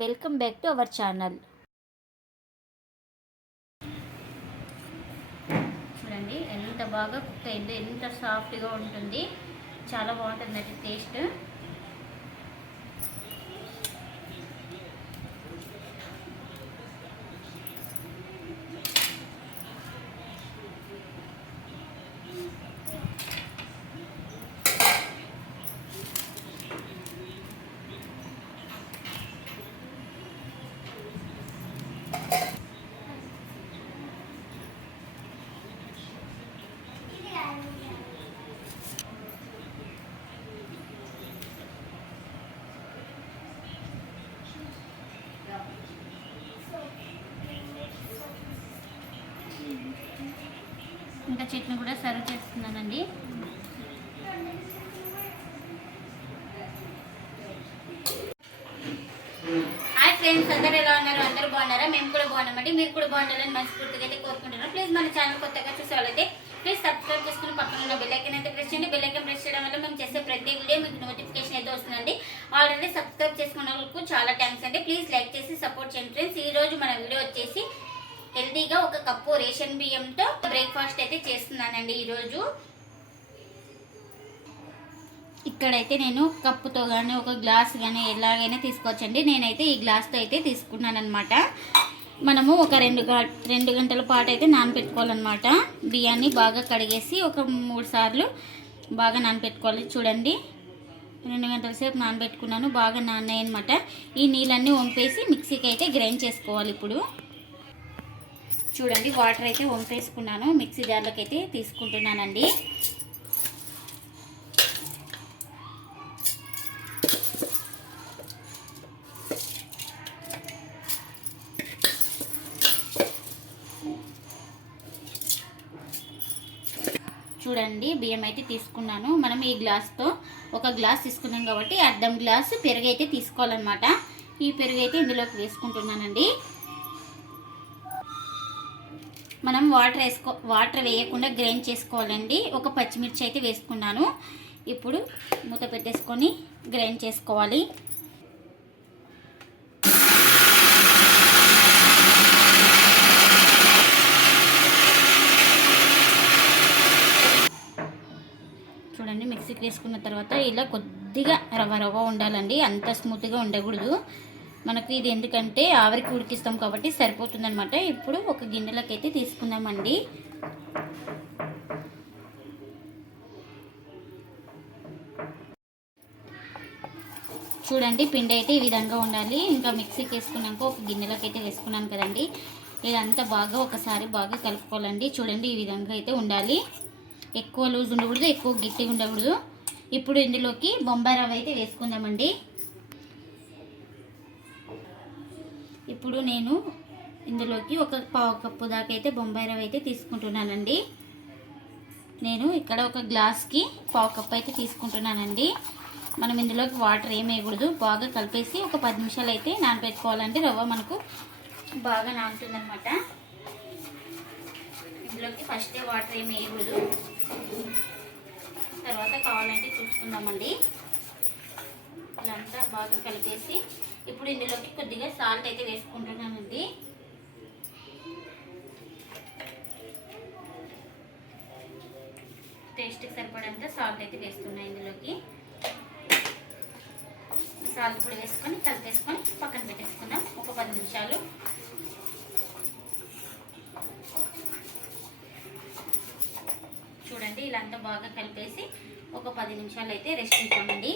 Welcome back to our channel. చూడండి ఎంత బాగా కుక్ అయిందో ఎంత సాఫ్ట్గా ఉంటుంది. చాలా బాగుంటుంది అది టేస్ట్ ఇంకా చట్నీ కూడా సర్వ్ చేస్తున్నానండి. హాయ్ ఫ్రెండ్స్ అందరు ఎలా ఉన్నారు? అందరూ బాగున్నారా? మేము కూడా బాగున్నామండి. మీరు కూడా బాగుండాలని మనస్ఫూర్తిగా అయితే కోరుకుంటున్నాను. ప్లీజ్ మన ఛానల్ కొత్తగా చూసేవాళ్ళైతే ప్లీజ్ సబ్స్క్రైబ్ చేసుకుని పక్కన ఉన్న బెల్లైకన్ అయితే ప్రెస్ చేయండి. బెల్లైకన్ ప్రెస్ చేయడం వల్ల మేము చేసే ప్రతి వీడియో మీకు నోటిఫికేషన్ అయితే వస్తుందండి. ఆల్రెడీ సబ్స్క్రైబ్ చేసుకున్న వాళ్ళకు చాలా థ్యాంక్స్ అండి ప్లీజ్ లైక్ చేసి సపోర్ట్ చేయండి ఫ్రెండ్స్ ఈ రోజు మన వీడియో వచ్చేసి హెల్తీగా ఒక కప్పు రేషన్ బియ్యంతో బ్రేక్ఫాస్ట్ అయితే చేస్తున్నానండి ఈరోజు. ఇక్కడైతే నేను కప్పుతో కానీ ఒక గ్లాస్ కానీ ఎలాగైనా తీసుకోవచ్చండి. నేనైతే ఈ గ్లాస్తో అయితే తీసుకున్నాను అనమాట మనము ఒక రెండు గ- రెండు గంటల పాటు అయితే నానబెట్టుకోవాలన్నమాట బియ్యాన్ని బాగా కడిగేసి ఒక మూడు సార్లు బాగా నానబెట్టుకోవాలి చూడండి. రెండు గంటల సేపు నానబెట్టుకున్నాను బాగా నానాయి అనమాట ఈ నీళ్ళన్నీ వంపేసి మిక్సీకి అయితే గ్రైండ్ చేసుకోవాలి ఇప్పుడు. చూడండి వాటర్ అయితే వంపేసుకున్నాను. మిక్సీ జార్లోకి అయితే తీసుకుంటున్నానండి. చూడండి బియ్యం అయితే తీసుకున్నాను. మనం ఈ గ్లాస్తో ఒక గ్లాస్ తీసుకున్నాం కాబట్టి అర్ధం గ్లాసు పెరుగు అయితే తీసుకోవాలన్నమాట. ఈ పెరుగు అయితే ఇందులోకి వేసుకుంటున్నానండి. మనం వాటర్ వేసుకో వాటర్ వేయకుండా గ్రైండ్ చేసుకోవాలండి. ఒక పచ్చిమిర్చి అయితే వేసుకున్నాను. ఇప్పుడు మూత పెట్టేసుకొని గ్రైండ్ చేసుకోవాలి. చూడండి మిక్సీకి వేసుకున్న తర్వాత ఇలా కొద్దిగా రవ్వ రవ్వ ఉండాలండి. అంత స్మూత్గా ఉండకూడదు. మనకు ఇది ఎందుకంటే ఆవిరికి ఉడికిస్తాం కాబట్టి సరిపోతుందనమాట ఇప్పుడు ఒక గిన్నెలోకి అయితే తీసుకుందామండి. చూడండి పిండి అయితే ఈ విధంగా ఉండాలి. ఇంకా మిక్సీకి వేసుకున్నాక ఒక గిన్నెలోకి అయితే వేసుకున్నాను కదండి. ఇదంతా బాగా ఒకసారి బాగా కలుపుకోవాలండి. చూడండి ఈ విధంగా అయితే ఉండాలి. ఎక్కువ లూజ్ ఉండకూడదు ఎక్కువ గట్టిగా ఉండకూడదు. ఇప్పుడు ఇందులోకి బొంబాయి రవ్వ అయితే వేసుకుందామండి. ఇప్పుడు నేను ఇందులోకి ఒక పావు కప్పు దాకా అయితే బొంబాయి రవ్వ అయితే తీసుకుంటున్నానండి. నేను ఇక్కడ ఒక గ్లాస్కి పావు కప్పు అయితే తీసుకుంటున్నానండి. మనం ఇందులోకి వాటర్ ఏమేయకూడదు వేయకూడదు. బాగా కలిపేసి ఒక పది నిమిషాలు అయితే నానబెట్టుకోవాలండి. రవ్వ మనకు బాగా నానుతుందనమాట ఇందులోకి ఫస్ట్ వాటర్ ఏమి వేయకూడదు. తర్వాత కావాలంటే చూసుకుందామండి ఇదంతా బాగా కలిపేసి ఇప్పుడు ఇందులోకి కొద్దిగా సాల్ట్ అయితే వేసుకుంటున్నానండి. టేస్ట్కి సరిపడంత సాల్ట్ అయితే వేస్తున్నాయి ఇందులోకి. సాల్ట్ పొడి వేసుకొని కలిపేసుకొని పక్కన పెట్టేసుకుందాం. ఒక పది నిమిషాలు. చూడండి ఇలా అంతా బాగా కలిపేసి ఒక పది నిమిషాలు అయితే రెస్ట్ ఇద్దామండి.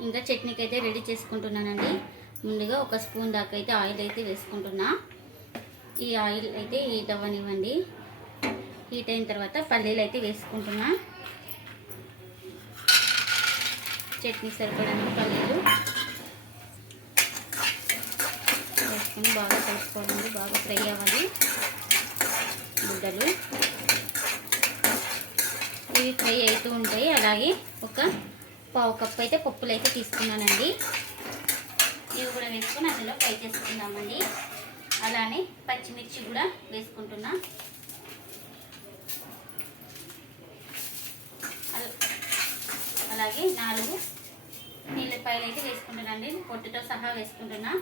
ఇంకా చట్నీకి అయితే రెడీ చేసుకుంటున్నానండి. ముందుగా ఒక స్పూన్ దాకా అయితే ఆయిల్ అయితే వేసుకుంటున్నా. ఈ ఆయిల్ అయితే హీట్ అవ్వనివ్వండి. హీట్ అయిన తర్వాత పల్లీలు అయితే వేసుకుంటున్నా. చట్నీ సరిపడానికి పల్లీలు. వేసుకొని బాగా కలుపుకోవాలండి. బాగా ఫ్రై అవ్వాలి. ముద్దలు. ఇవి ఫ్రై అవుతూ ఉంటాయి. అలాగే ఒక పావు కప్పు అయితే పప్పులు అయితే తీసుకున్నానండి. ఇవి కూడా వేసుకొని అందులో ఫ్రై చేసుకుందామండి. అలానే పచ్చిమిర్చి కూడా వేసుకుంటున్నా. అలాగే నాలుగు నీళ్ళ ఉల్లిపాయలు అయితే వేసుకుంటున్నానండి. పొట్టుతో సహా వేసుకుంటున్నా.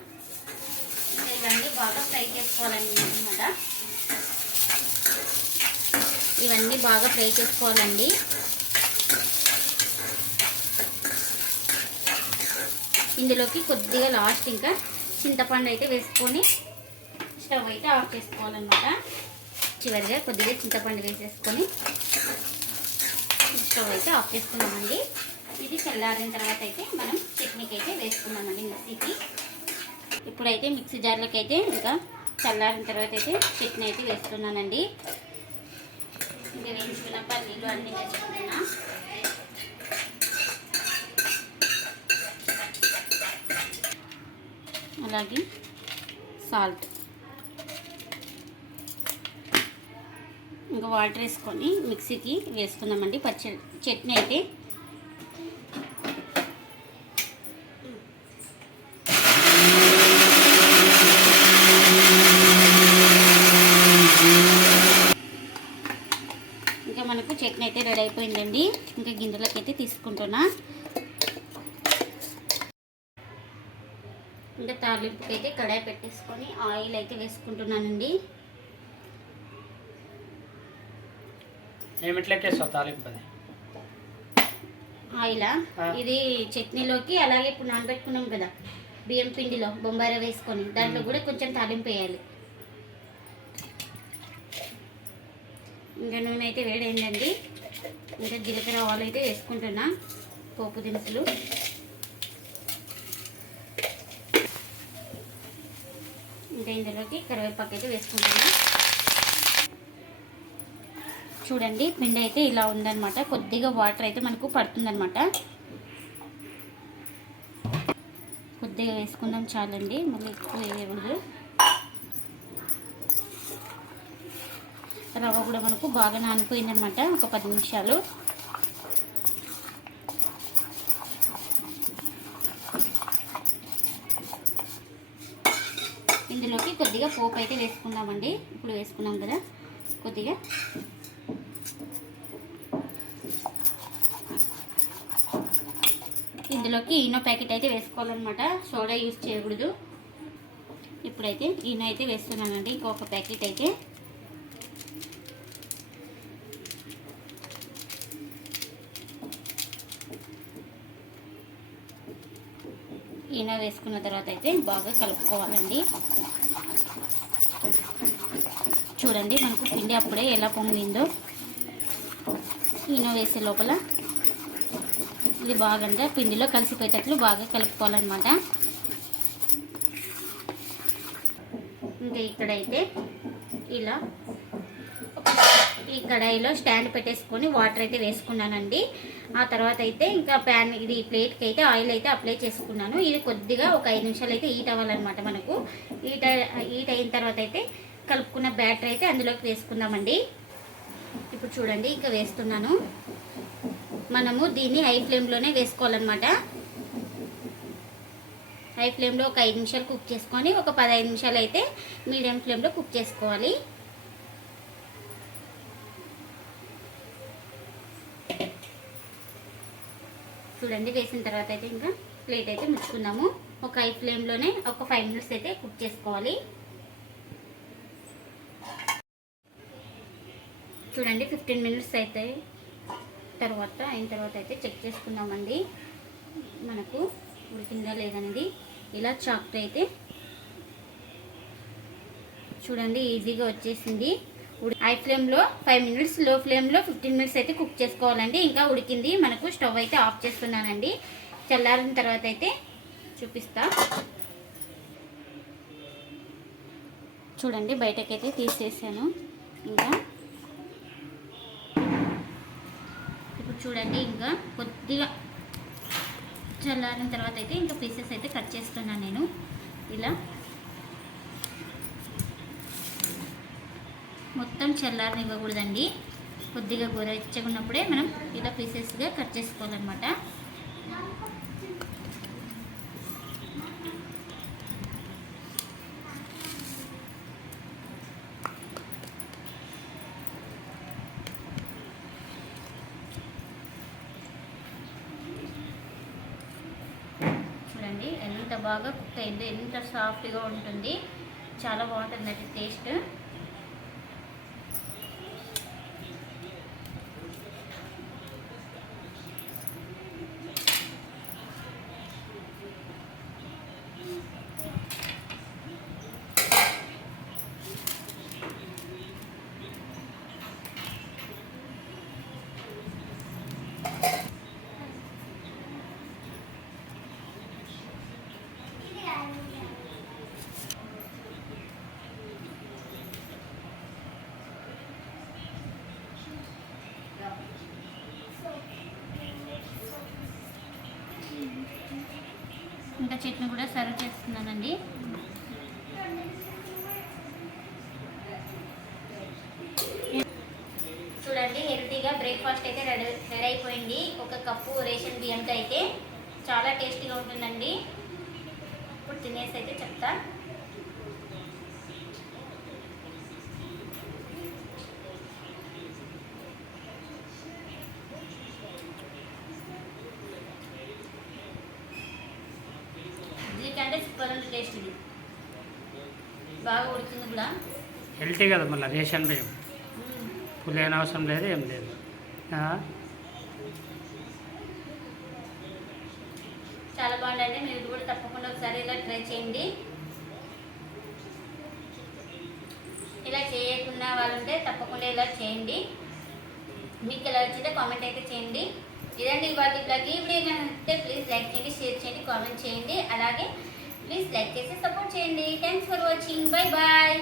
ఇవన్నీ బాగా ఫ్రై చేసుకోవాలండి అనమాట ఇవన్నీ బాగా ఫ్రై చేసుకోవాలండి. ఇందులోకి కొద్దిగా లాస్ట్ ఇంకా చింతపండు అయితే వేసుకొని స్టవ్ అయితే ఆఫ్ చేసుకోవాలన్నమాట. చివరిగా కొద్దిగా చింతపండు వేసేసుకొని స్టవ్ అయితే ఆఫ్ చేసుకున్నామండి. ఇది చల్లారిన తర్వాత అయితే మనం చట్నీకి అయితే వేసుకున్నామండి మిక్సీకి. ఇప్పుడైతే మిక్సీ జార్లోకి అయితే ఇంకా చల్లారిన తర్వాత అయితే చట్నీ అయితే వేస్తున్నానండి. ఇంకా వేయించుకున్న పల్లీలు అన్నీ వేసుకుంటున్నా. అలాగే సాల్ట్. ఇంకా వాటర్ వేసుకొని మిక్సీకి వేసుకుందామండి. పచ్చడి చట్నీ అయితే. ఇంకా మనకు చట్నీ అయితే రెడీ అయిపోయిందండి. ఇంకా గిన్నెలకి అయితే తీసుకుంటున్నా ఇంకా తాలింపుకి అయితే కడాయి పెట్టేసుకొని ఆయిల్ అయితే వేసుకుంటున్నానండి. ఆయిలా. ఇది చట్నీలోకి అలాగే ఇప్పుడు నానబెట్టుకున్నాం కదా బియ్యం పిండిలో బొంబాయి వేసుకొని దాంట్లో కూడా కొంచెం తాలింపు వేయాలి. ఇంకా నూనె అయితే వేడైందండి. ఇంకా జీలకర్ర ఆయిల్ అయితే వేసుకుంటున్నా పోపు దినుసులు. ఇంకా ఇందులోకి కరివేపాకు అయితే వేసుకుంటాను చూడండి పిండి అయితే ఇలా ఉందన్నమాట. కొద్దిగా వాటర్ అయితే మనకు పడుతుందన్నమాట. కొద్దిగా వేసుకుందాం చాలండి మళ్ళీ ఎక్కువ వేయకూడదు. రవ్వ కూడా మనకు బాగా నానిపోయిందనమాట ఒక పది నిమిషాలు ఇందులోకి కొద్దిగా పోపు అయితే వేసుకుందామండి. ఇప్పుడు వేసుకున్నాం కదా కొద్దిగా. ఇందులోకి ఈనో ప్యాకెట్ అయితే వేసుకోవాలన్నమాట. సోడా యూజ్ చేయకూడదు. ఇప్పుడైతే ఈనో అయితే వేస్తున్నానండి. ఇంకొక ప్యాకెట్ అయితే ఈనో వేసుకున్న తర్వాత అయితే బాగా కలుపుకోవాలండి. చూడండి మనకు పిండి అప్పుడే ఎలా పొంగిందో. ఈనో వేసే లోపల ఇది బాగా పిండిలో కలిసిపోయేటట్లు బాగా కలుపుకోవాలన్నమాట. ఇంకా ఇక్కడైతే ఇలా ఈ కడాయిలో స్టాండ్ పెట్టేసుకొని వాటర్ అయితే వేసుకున్నానండి. ఆ తర్వాత అయితే ఇంకా ప్యాన్ ఇది ప్లేట్కి అయితే ఆయిల్ అయితే అప్లై చేసుకున్నాను. ఇది కొద్దిగా ఒక ఐదు నిమిషాలు అయితే హీట్ అవ్వాలన్నమాట మనకు. హీట్ హీట్ అయిన తర్వాత అయితే కలుపుకున్న బ్యాటర్ అయితే అందులోకి వేసుకుందామండి. ఇప్పుడు చూడండి ఇంకా వేస్తున్నాను. మనము దీన్ని హై ఫ్లేమ్లోనే వేసుకోవాలన్నమాట. హై ఫ్లేమ్లో ఒక ఐదు నిమిషాలు కుక్ చేసుకొని ఒక పదహైదు నిమిషాలు అయితే మీడియం ఫ్లేమ్లో కుక్ చేసుకోవాలి. చూడండి వేసిన తర్వాత అయితే ఇంకా ప్లేట్ అయితే ముచ్చుకుందాము ఒక హై ఫ్లేమ్లోనే ఒక ఫైవ్ మినిట్స్ అయితే కుక్ చేసుకోవాలి. చూడండి ఫిఫ్టీన్ మినిట్స్ అయితే తర్వాత అయిన తర్వాత అయితే చెక్ చేసుకుందామండి మనకు ఉడికిందా లేదనేది ఇలా చాక్ట్ అయితే చూడండి ఈజీగా వచ్చేసింది. హై ఫ్లేమ్లో ఫైవ్ మినిట్స్లో ఫ్లేమ్లో ఫిఫ్టీన్ మినిట్స్ అయితే కుక్ చేసుకోవాలండి. ఇంకా ఉడికింది. మనకు స్టవ్ అయితే ఆఫ్ చేస్తున్నానండి. చల్లారిన తర్వాత అయితే చూపిస్తా. చూడండి బయటకైతే తీసేసాను. ఇంకా ఇప్పుడు చూడండి ఇంకా కొద్దిగా చల్లారిన తర్వాత అయితే ఇంకా పీసెస్ అయితే కట్ చేస్తున్నాను నేను. ఇలా. మొత్తం చల్లారనివ్వకూడదండి. కొద్దిగా గోరెచ్చగా ఉన్నప్పుడే మనం ఇలా పీసెస్గా కట్ చేసుకోవాలన్నమాట. చూడండి ఎంత బాగా కుక్ అయిందో ఎంత సాఫ్ట్గా ఉంటుంది. చాలా బాగుంటుంది టేస్ట్ ఇంకా చట్నీ కూడా సర్వ్ చేస్తున్నానండి. చూడండి హెల్తీగా బ్రేక్ఫాస్ట్ అయితే రెడీ రెడీ అయిపోయింది. ఒక కప్పు రేషన్ బియ్యంతో అయితే చాలా టేస్టీగా ఉంటుందండి. ఇప్పుడు తినేసి అయితే చెప్తాను టేస్ట్ ఇది. బాగా ఉడికింది కూడా. హెల్తీ కదా మళ్ళీ రేషన్ బియ్యం. పులేని అవసరం లేదు ఏం లేదు? చాలా బాగుందండి మీరు కూడా తప్పకుండా ఒకసారి ఇలా ట్రై చేయండి. ఇలా చేయకుండా వాళ్ళు ఉంటే తప్పకుండా ఇలా చేయండి. మీకు ఎలా వచ్చిందో కామెంట్ అయితే చేయండి. ఇదండి ఇవాళ బ్లాగ్ ఈ వీడియో నచ్చితే ప్లీజ్ లైక్ చేయండి షేర్ చేయండి కామెంట్ చేయండి. అలాగే ప్లీజ్ లైక్ చేసి సపోర్ట్ చేయండి thanks for watching bye bye